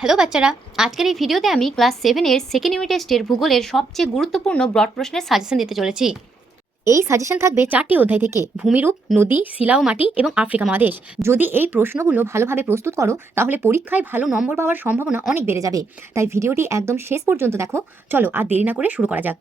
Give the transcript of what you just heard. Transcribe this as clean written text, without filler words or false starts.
Hello বাচ্চারা, আজকের এই ভিডিওতে আমি ক্লাস 7-এর সেকেন্ড ইউনিট টেস্টের ভূগোলের সবচেয়ে গুরুত্বপূর্ণ ব্রড প্রশ্নের সাজেশন দিতে চলেছি। এই সাজেশন থাকবে 4টি অধ্যায় থেকে: ভূমিরূপ, নদী, শিলা ও মাটি এবং আফ্রিকা মহাদেশ। যদি এই প্রশ্নগুলো ভালোভাবে প্রস্তুত করো তাহলে পরীক্ষায় ভালো নম্বর পাওয়ার সম্ভাবনা অনেক বেড়ে যাবে। তাই ভিডিওটি একদম শেষ পর্যন্ত দেখো। চলো আর দেরি না করে শুরু করা যাক।